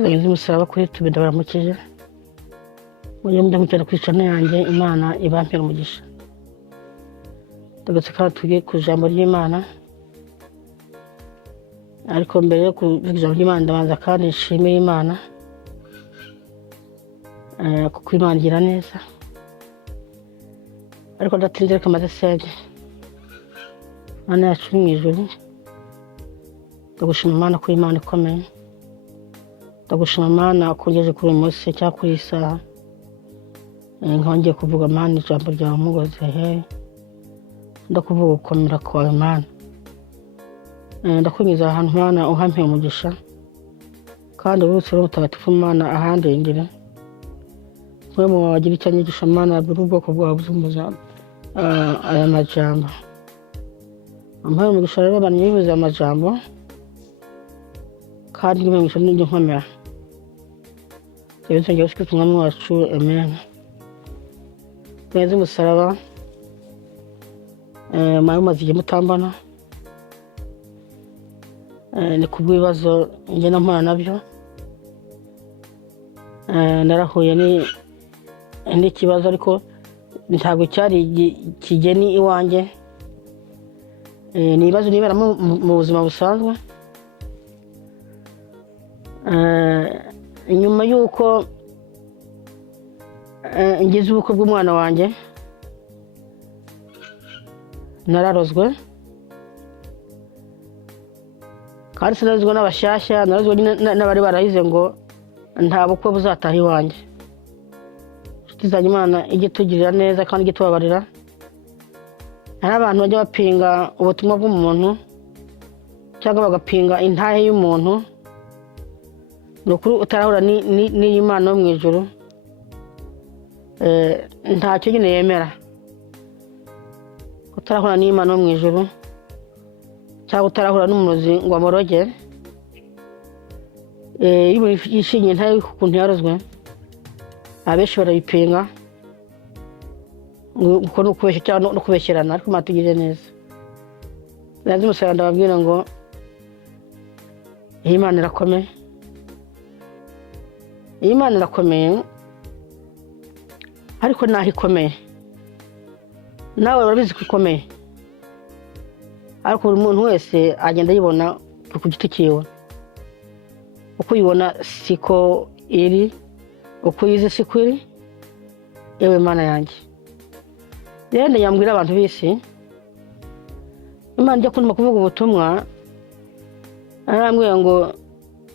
Ngize umusaraba kuri tubenda baramukije. Mujye mujya kwicana yanjye Imana ibampera umugisha. Ndagatse kandi tugiye ku ijambo ry'Imana. Ariko mbere yo kuvuga ijambo ry'Imana ndabanza kandi nshimira Imana kuko Imana igira neza. Ariko ndatinze reka maze senge. Mana yacu mu ijuru, ndagushima Imana ko Imana ikomeye. Ndagushima Imana kongeje kuri uyu munsi cyangwa kuri iyi saha. Nkongeye kuvuga Imana ijambo ryawe mugoze he. Ndakuvuga gukomera kwawe Imana. Ndakunyuza ahantu Imana uhampera umugisha. Kandi urutse rutagatifu Imana ahandengere. Mwe mu bagira icyanyigisha Imana buri ubwoko bwawe buzumuza aya majambo. Ampaye umugisha rero abantu bivuze amajambo. Kandi n'imigisha n'ibyo nkomera. Yesu ngiye kutumwa mu wacu amen. Neza umusaraba mayo maziye mutambana. Ni kubwibazo nge nampana nabyo. Narahuye ni kibazo ariko ntabwo cyari kigeni iwanjye. Ni ibibazo nibera mu buzima busanzwe. Nyuma yuko ngize ubukwe bw'umwana wanjye nararozwe. Kandi sinarozwe n'abashyashya, narozwe n'abari barahize ngo nta bukwe buzataha iwanjye. Inshuti zanjye Imana ijye tugirira neza kandi ijye tubabarira. Hari abantu bajya bapinga ubutumwa bw'umuntu cyangwa bagapinga intahe y'umuntu. Nukuri utarahura n'Imana yo mu ijuru ntacyo nyine yemera. Utarahura n'Imana yo mu ijuru cyangwa utarahura n'umurozi ngo amoroge yishingiye ntayo ukuntu yarozwe. Abenshi barabipinga ngo ni ukubeshya cyangwa no kubeshyerana, ariko Imana tugirire neza. Neza umusaraba ndababwira ngo Imana irakomeye. Imana irakomeye ariko naho ikomeye nawe urabizi ko ikomeye, ariko buri muntu wese agenda yibona ku giti cyiwe. Uko uyibona siko iri, uko uyizi siko iri. Yewe Mana yanjye rero ndayambwira abantu bisi Imana ijya kuntuma kuvuga ubutumwa. Arambwira ngo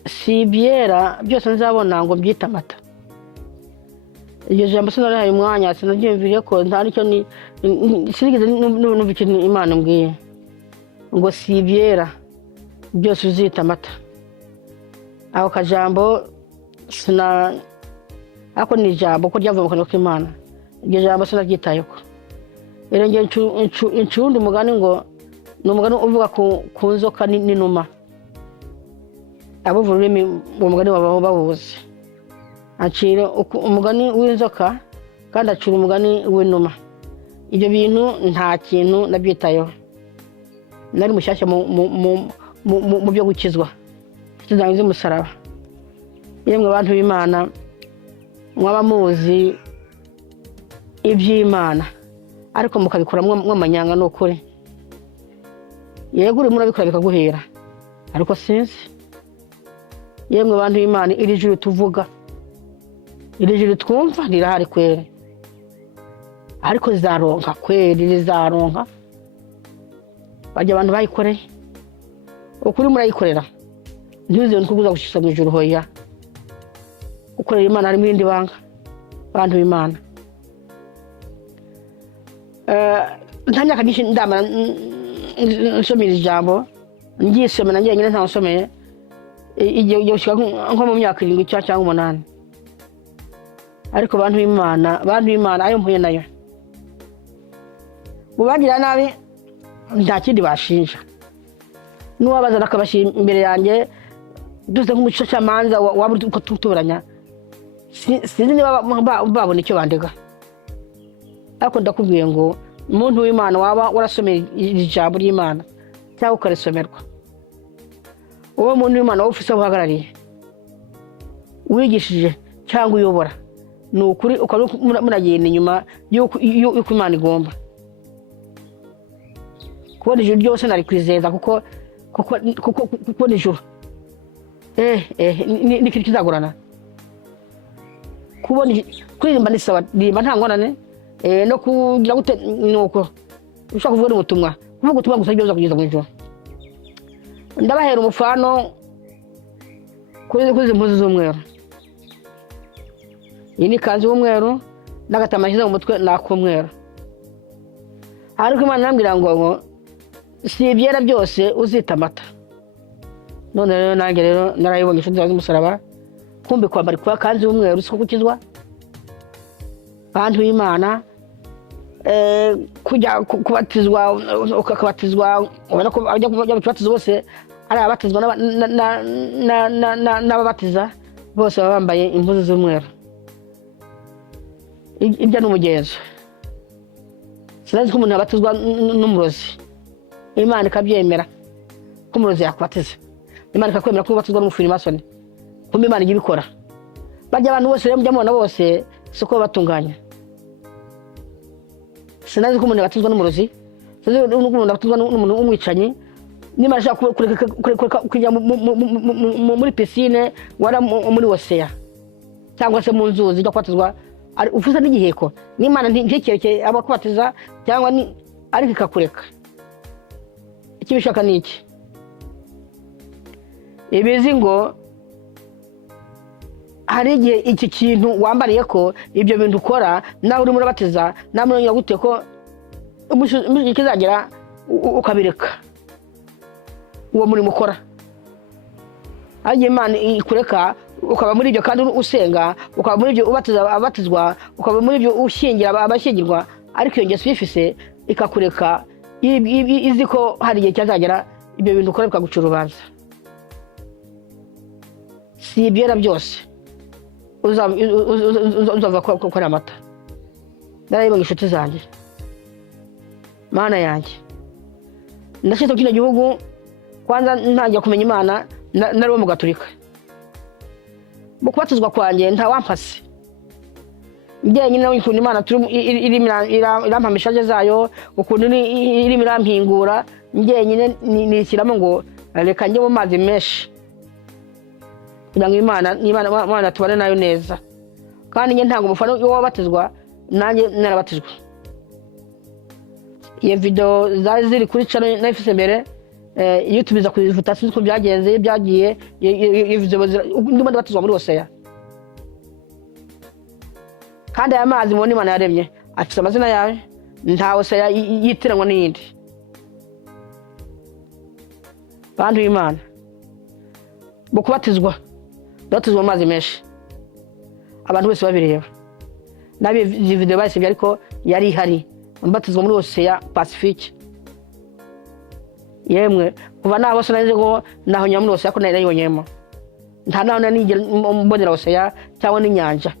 si ibyera byose nzabona ngo mbyita amata. Iryo jambo sinarahaye umwanya, sinaryumviriye ko nta nicyo sinigeze numva ikintu Imana mbwiye ngo si ibyera byose uzita amata. Ako kajambo ako ni ijambo ko ryavuye mu kanwa k'Imana. Iryo jambo sinaryitayeho. Rero ngiye incundi umugani ngo ni umugani uvuga ku nzoka n'inuma. Abuvura ururimi uwo mugani baba bawuzi. Acira umugani w'inzoka kandi acira umugani w'inuma. Ibyo bintu nta kintu nabyitayeho. Nari mushyashya mu byo gukizwa. Tuzangize umusaraba. Yemwe abantu b'Imana mwaba muzi iby'Imana ariko mukabikoramwo amanyanga n'ukuri. Yego urimo urabikora bikaguhera ariko sinzi. Yemwe abantu b'Imana iri juru tuvuga, iri juru twumva rirahari kwere, ariko zizaronka kwere, rizaronka. Bajya abantu bayikoreye ukuri murayikorera ntibize nko kuza gushisa mu ijuru hoya. Ukorera Imana ari mu rindi banga. Abantu b'Imana ntanya kadisha ndama nsomera ijambo ngisome nanjye nyine nta nsomeye igihe yoshika nko mu myaka 7 cyangwa 8. Ariko abantu b'Imana ayo mpuye nayo bubagira nabi nta kindi bashinja. Nuwabaza nakabashira imbere yanjye duze nk'umuco cyamanza waba uko tuturanya. Sinzi niba babona icyo bandega. Ariko ndakubwiye ngo umuntu w'Imana waba warasomeye ijambo ry'Imana cyangwa ukarisomerwa, uwo muntu w'Imana ufise uhagarariye wigishije cyangwa uyobora ni ukuri ukaba muragenda inyuma y'uko Imana igomba kubona ijuru ryose nari kwizeza kuko ijuru ni ikintu kizagorana kubona kuririmba ni sawa ririmba nta ngorane no kugira gute nuko ushaka kuvuga ubutumwa gusa ibyo uza kugeza mu ijuru ndabahera umufano kuri izi mpuzu z'umweru iyi ni kanzu y'umweru n'agatama shyize mu mutwe n'akumweru ariko Imana irambwira ngo si ibyera byose uzita amata none rero nanjye rero narayibonye inshuti zawe z'umusaraba kumbi kwambara kwa kanzu y'umweru siko gukizwa bantu b'Imana kujya kubatizwa ukabatizwa ubona ko abajya kubatiza bose ari abatizwa n'ababatiza bose baba bambaye impuzu z'umweru ibyo ni umugenzo sinazi ko umuntu abatizwa n'umurozi Imana ikabyemera ko umurozi yakubatiza Imana ikakwemera ko ubatizwa n'umufirimasoni kumbe Imana ijya ibikora bajya abantu bose rero mujya mubona bose siko batunganya sinazi ko umuntu abatizwa n'umurozi sinazi ko umuntu abatizwa n'umuntu umwicanyi Imana ishaka kujya muri pisine wara muri oseya cyangwa se mu nzuzi ijya kubatizwa ufuza n'igiheko n'Imana ntikekeke abakubatiza cyangwa ariko ikakureka icyo bishaka ni iki ibizi ngo hari igihe iki kintu wambariye ko ibyo bintu ukora nawe urimo urabatiza namwe urongera gute ko kizagera ukabireka uwo murimo ukora agiye Imana ikureka ukaba muri ibyo kandi usenga ukaba muri ibyo abatizwa ukaba muri ibyo ushingira abashyingirwa ariko iyo ngeso ifise ikakureka izi ko hari igihe cyazagera ibyo bintu ukora bikaguca urubanza si ibyera byose uzava ko ari amata narayibonye inshuti zanjye Mana yanjye ndashyize kino gihugu kwanza ntangiye kumenya Imana nari uwo mu Gatolika mu kubatizwa kwanjye ntawampase njyenyine nawe ukuntu Imana irampamisha zayo ukuntu irimo irampingura njyenyine nishyiramo ngo reka njye mu mazi menshi kugira ngo Imana tubane nayo neza kandi njye ntabwo umufana iyo wabatizwa nanjye narabatizwa iyo video zari ziri kuri channel nayifise mbere YouTube iza kuzifuta sinzi ko byagenze byagiye iyo video ndimo ndabatizwa muri oseya kandi aya mazi mubona Imana yaremye afite amazina yawe nta oseya yitiranwa n'iyindi bantu b'Imana bo kubatizwa mu mazi menshi abantu bose babireba nabi iyi video bayisibye ariko yari ihari mbatizwa muri oseya Pacifique yemwe kuva naho bose naje ngo naho nyamuri oseya ko narayibonyemo nta naho nigera mbonera oseya cyangwa n'inyanja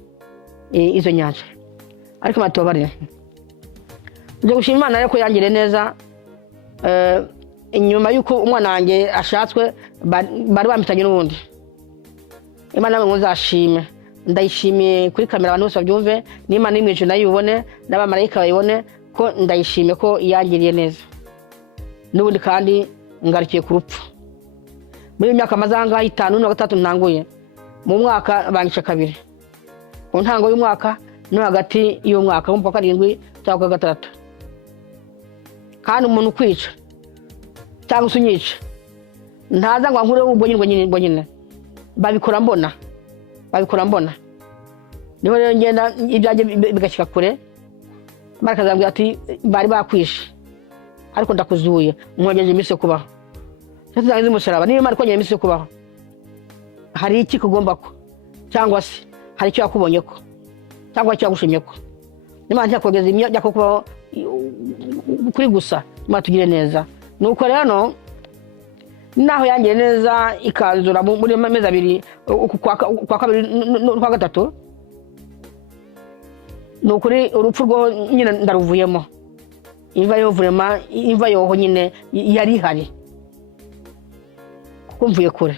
izo nyanja ariko matobarire nje gushima Imana yuko yangire neza inyuma yuko umwana wanjye ashatswe bari bamitanye n'ubundi Imana namwe muzashime ndayishimiye kuri kamera abantu bose babyumve n'Imana imweje nayibone n'abamarayika bayibone ko ndayishimiye ko yangiriye neza n'ubundi kandi ngarukiye ku rupfu muri imyaka mazanga 5 na 3 ntanguye mu mwaka bangisha kabiri ku ntango y'umwaka no hagati y'umwaka mu kwa 7 cyangwa 6 kandi umuntu kwica cyangwa sunyica ntaza ngo nkure ubwo nyine babikora mbona niho rero ngenda ibyaje bigashyika kure barakazambwira ati bari bakwishe ariko ndakuzuye mwongeje iminsi yo kubaho cyazangize umusaraba niba Imana kwongera iminsi yo kubaho hari iki kugomba ko cyangwa se hari icyo yakubonye ko cyangwa icyo yagushimye ko Imana ntakogeza imyaka yo kubaho kuri gusa Imana tugire neza nuko rero naho yangire neza ikanzura muri amezi abiri kwa kabiri kwa gatatu nukuri urupfu rwo nyine ndaruvuyemo imva yo vrema imva yo nyine yari hari kuko mvuye kure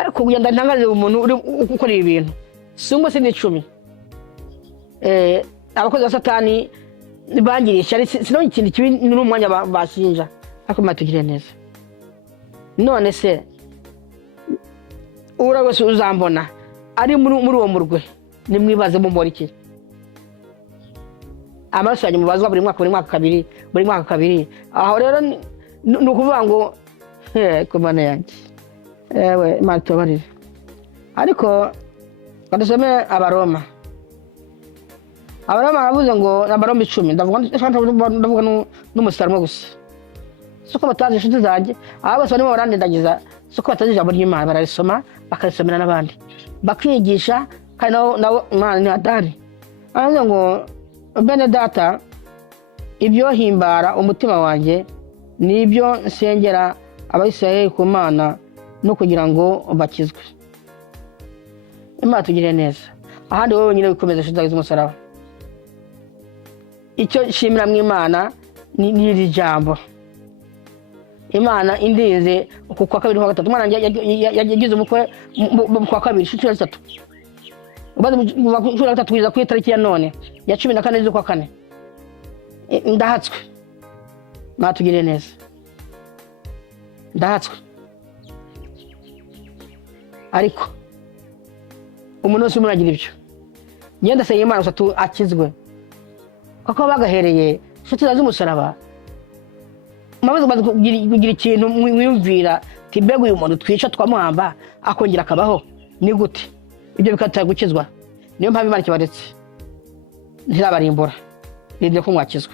ariko kugenda ntangaze umuntu uri ukora ibintu sumwe se n'icumi abakozi ba satani bangirisha sinabonye ikintu kibi n'umwanya bashinja ariko matugire neza none se ura wese uzambona ari muri uwo murwe nimwibaze mumora iki amaraso yanyu mubazwa buri mwaka kabiri aho rero ni ukuvuga ngo kubona yanjye ewe Imana tubabarire ariko kadusome abaroma baravuze ngo abaroma 10 ndavuga n'umusarimo gusa soko batazi inshuti zanjye aba bose barimo barandendagiza soko batazi ijambo ry'Imana bararisoma bakarisomera n'abandi bakigisha kandi nabo Imana ni adari aravuze ngo bene data ibyo himbara umutima wanjye nibyo nsengera abayisiraheli ku Mana no kugira ngo bakizwe Imana tugire neza ahandi wowe nyine wikomeza inshuti z'umusaraba icyo shimira mu Imana ni iri jambo Imana indize uku kwa kabiri kwa gatatu Imana yagize umukwe kwa kabiri shitira 3 ubaze mu gatatu kugeza ku itariki ya none ya 14 z'ukwa kane ndahatswe matugire neza ndahatswe ariko umuntu wese umuragira ibyo ngenda se Imana usatu akizwe kuko bagahereye inshuti z'umusaraba maze kugira ikintu mwiyumvira tibego uyu muntu twica twamuhamba akongera akabaho ni gute ibyo bikataya gukizwa niyo mpamvu Imana kibaretse ntirabarimbura rinde ko mwakizwa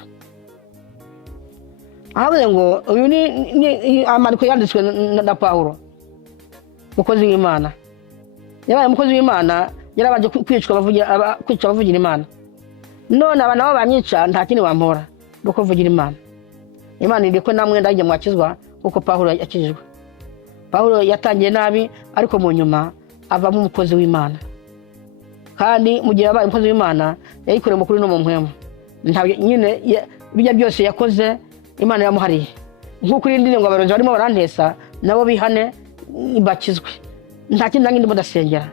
ahavuze ngo uyu ni amariko yanditswe na Paulo mukozi w'Imana yabaye umukozi w'Imana yarabanje kwicwa bavugira Imana none aba nabo banyica nta kindi wampora nuko vugira Imana iri ko namwe ndajye mwakizwa kuko Paulo yakijijwe Paulo yatangiye nabi ariko mu nyuma avamo umukozi w'Imana kandi mu gihe yabaye umukozi w'Imana yayikoreye mukuru no mu mpwemo nta nyine bijya byose yakoze Imana yamuhariye nkuko irindi ngo abaronzi barimo barantesa nabo bihane bakizwe nta kindi ndangindi mudasengera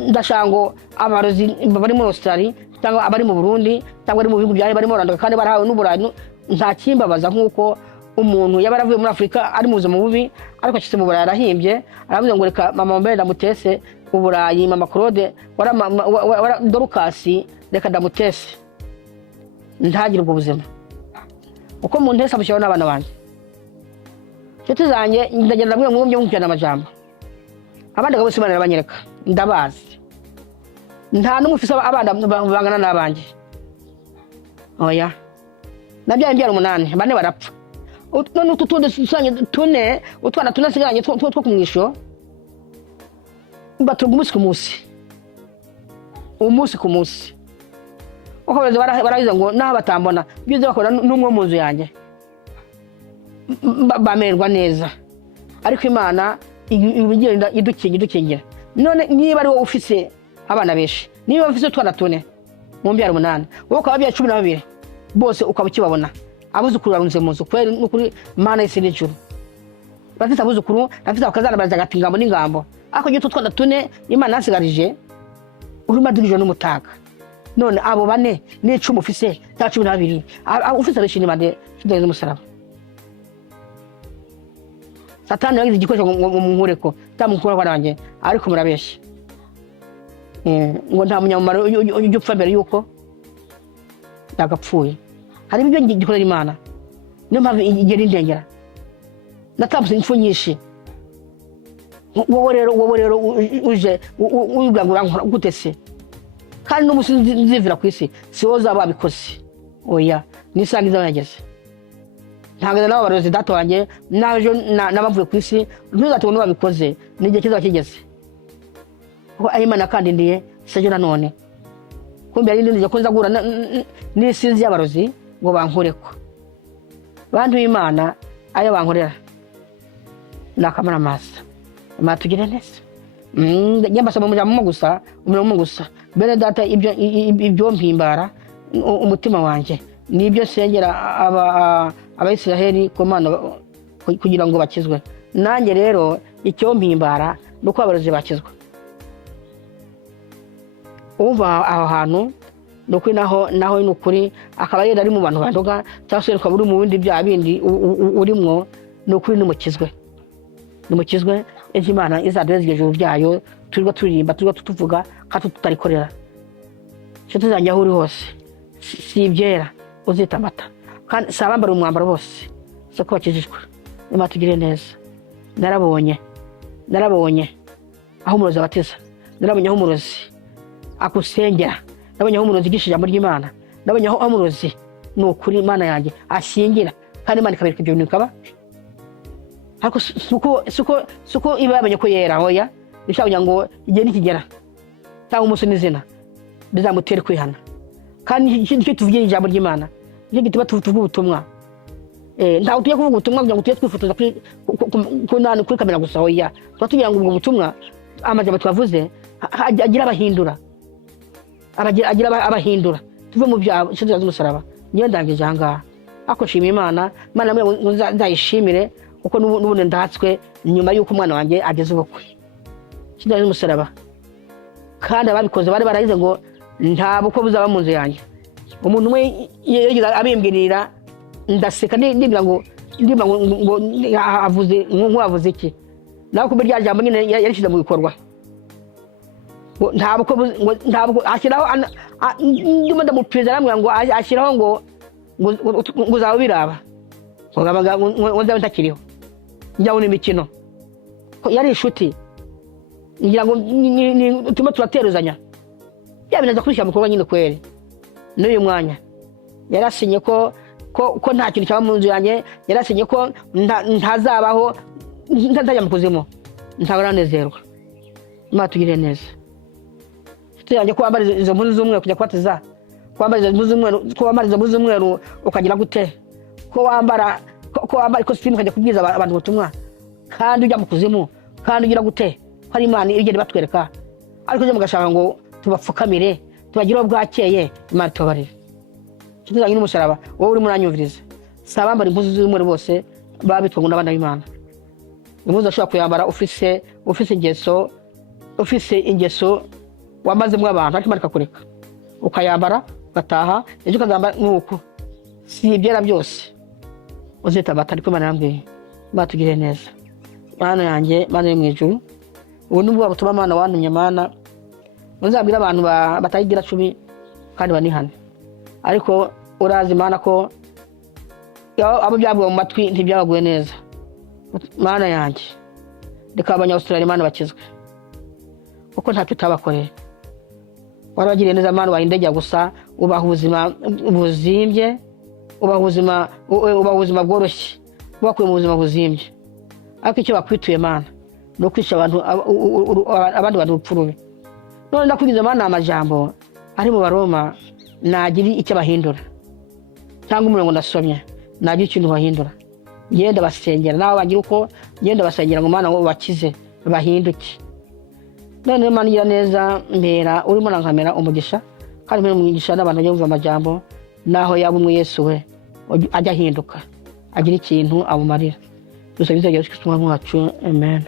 ndashango abarozi bari muri Australia cyangwa abari mu Burundi cyangwa ari mu bihugu byaye barimo barandaka kandi barahawe n'uburayi nta kimbabaza nkuko umuntu yabaravuye muri Afrika ari muze mu bubi ariko akise mu Burayi arahimbye aravuze ngo reka mama mbere ndamutese uburayi mama Claude wara Dorcas reka ndamutese ntagire ubwo buzima uko mu ntese abushyiraho n'abana banje cyo zanjye ndagenda namwe mwumye mukujyana amajambo abandi gabo Imana irabanyereka ndabazi nta numwe ufise abana bangana n'abanje oya nabyaye mbyara 8 bane barapfa none ututunde susanye tune utwana tunasiganye two kumwisho batuga umunsi ku munsi uko barahiza ngo naho batambona byize bakora n'umwe mu nzu yanjye bamerwa neza ariko Imana ibigenda idukingira none niba ari wowe ufise abana beshi niba ufise utwana tune mu mbyara 8 wowe ukababya 12 bose ukabukibabona abuzukuru barunze mu nzu kweri n'ukuri Mana isi n'ijuru bafite abuzukuru bafite akazana barazaga ingambo n'ingambo ako gito twanda tune Imana yasigarije uruma dirije n'umutaka none abo bane n'icumi ufise ta 12 ufise abeshini bande tudeze umusaraba Satani yagize igikoresho mu nkureko tamukura baranje ariko murabeshya ngo nta munyamumaro ujye upfa mbere yuko yagapfuye hari ibyo gikorera Imana niyo mpamvu igera indengera natambutse impfu nyinshi wowe rero uje ugangura gute se kandi n'umusi nzivira ku isi si wowe uzaba wabikoze oya nisangiza yageze ntangana nabo barozi data wanjye naje nabavuye ku isi ntuzatubona babikoze n'igihe kiza kigeze ko Imana kandi ndiye sejo nanone kumbe ari ndije ko nzagura n'isizi y'abarozi ngo bankureko bantu b'Imana ayo bankorera nakamara masa matugire neza nyambasa mu mujamo gusa umurimo gusa bene data ibyo mpimbara umutima wanjye nibyo sengera abayisiraheli ku Mana kugira ngo bakizwe nanjye rero icyo mpimbara nuko abarozi bakizwa. Umva aho hantu nukuri naho nukuri akaba yenda ari mu bantu bandoga cyangwa se ukaba uri mu bindi bya bindi urimwo nukuri numukizwe Imana izadureze ijuru byayo turwa turirimba turwa tutuvuga kandi tutarikorera cyo tuzajya aho uri hose si ibyera uzita amata kandi sabambara umwambaro bose so ko bakijijwe Imana tugire neza. Narabonye aho umurozi abatiza, narabonye aho umurozi akusengera, nabonye aho umurozi igishije ijambo ry'Imana, nabonye aho umurozi nukuri Imana yanjye ashingira kandi Imana ikabereka ibyo bintu bikaba. Ariko suko ibamenye ko yera hoya bishabunya ngo igihe nikigera cyangwa umunsi n'izina bizamutere kwihana. Kandi icyo tuvugiye ijambo ry'Imana nicyo gituma tuvuga ubutumwa. Ntawe tugiye kuvuga ubutumwa kugira ngo tuye twifotoza kuri kamera gusa hoya. Tugira ngo ubwo butumwa amajambo twavuze agira abahindura tuve mu byabo cyo z'umusaraba. Niyo ndangije ahangaha ako nshimira Imana nzayishimire kuko n'ubundi ndatswe nyuma y'uko umwana wanjye ageze ubukwe kidaje umusaraba. Kandi ababikoze bari barayize ngo nta bukwe buzaba mu nzu yanjye. Umuntu umwe yegeza abimbwirira ndaseka ndibira ngo avuze nk'uwavuze iki naho kuba rya jambo nyine yarishize mu bikorwa. Nta bukwe ashyiraho ndimo ndamupiriza namwe ngo ashyiraho ngo uzaba biraba ngo nzabe ntakiriho njyaho n'imikino yari inshuti ngira ngo turimo turateruzanya yabinaza kubishyira mu bikorwa nyine kweri. N'uyu mwanya yarasinye ko nta kintu cyaba mu nzu yanjye, yarasinye ko ntazabaho ntajya mu kuzimu, ntabaranezerwa. Imana tugire neza. Yanjye ko wambara izo mpuzu z'umweru kujya kubatiza, kwambara izo mpuzu z'umweru ukagira gute, ko wambara ikositimu ukajya kubwiza abantu ubutumwa kandi ujya mu kuzimu kandi ugira gute, ko ari Imana igenda batwereka. Ariko je mugashaka ngo tubapfukamire tubagireho bwakeye. Imana tubabarire kituzanye n'umusaraba. Wowe uri muranyumviriza sabambara impuzu z'umweru bose babitwa ngo n'abana b'Imana. Impuzu ashobora kuyambara ufise ingeso wamazemo abantu ariko Imana ikakureka ukayambara ugataha ejo ukazambara nuko si ibyera byose uzita amata. Ariko Imana yambwiye Imana tugire neza. Mana yanjye Mana mu ijuru ubu nubwo butuma Mana wantumye Mana uzabwira abantu batayigira 10 kandi banihane. Ariko urazi Mana ko abo byabwo mu matwi ntibyabaguye neza. Mana yanjye reka abanya-Australia Mana bakizwe kuko ntacyo utabakoreye. Warabagiriye neza Mana wahindejya gusa ubaha ubuzima buzimbye, ubaha ubuzima bworoshye, bakuye mu buzima buzimbye. Ariko icyo bakwituye Mana no kwisha abandi bantu urupfu. None ndakwigize Mana amajambo ari mu Baroma nagira icyo bahindura cyangwa umurongo ndasomye nagira ikintu bahindura. Ngenda basengera naho bagira uko ngenda basengera ngo Mana ngo bakize bahinduke. None Mana igira neza mbera urimo nankamera umugisha kandi mbere umwigisha n'abantu bumva amajambo naho yaba umwe Yesu we ajya ahinduka agira ikintu abumarira. Dusabize Yesu Kristo umwami wacu. Amen.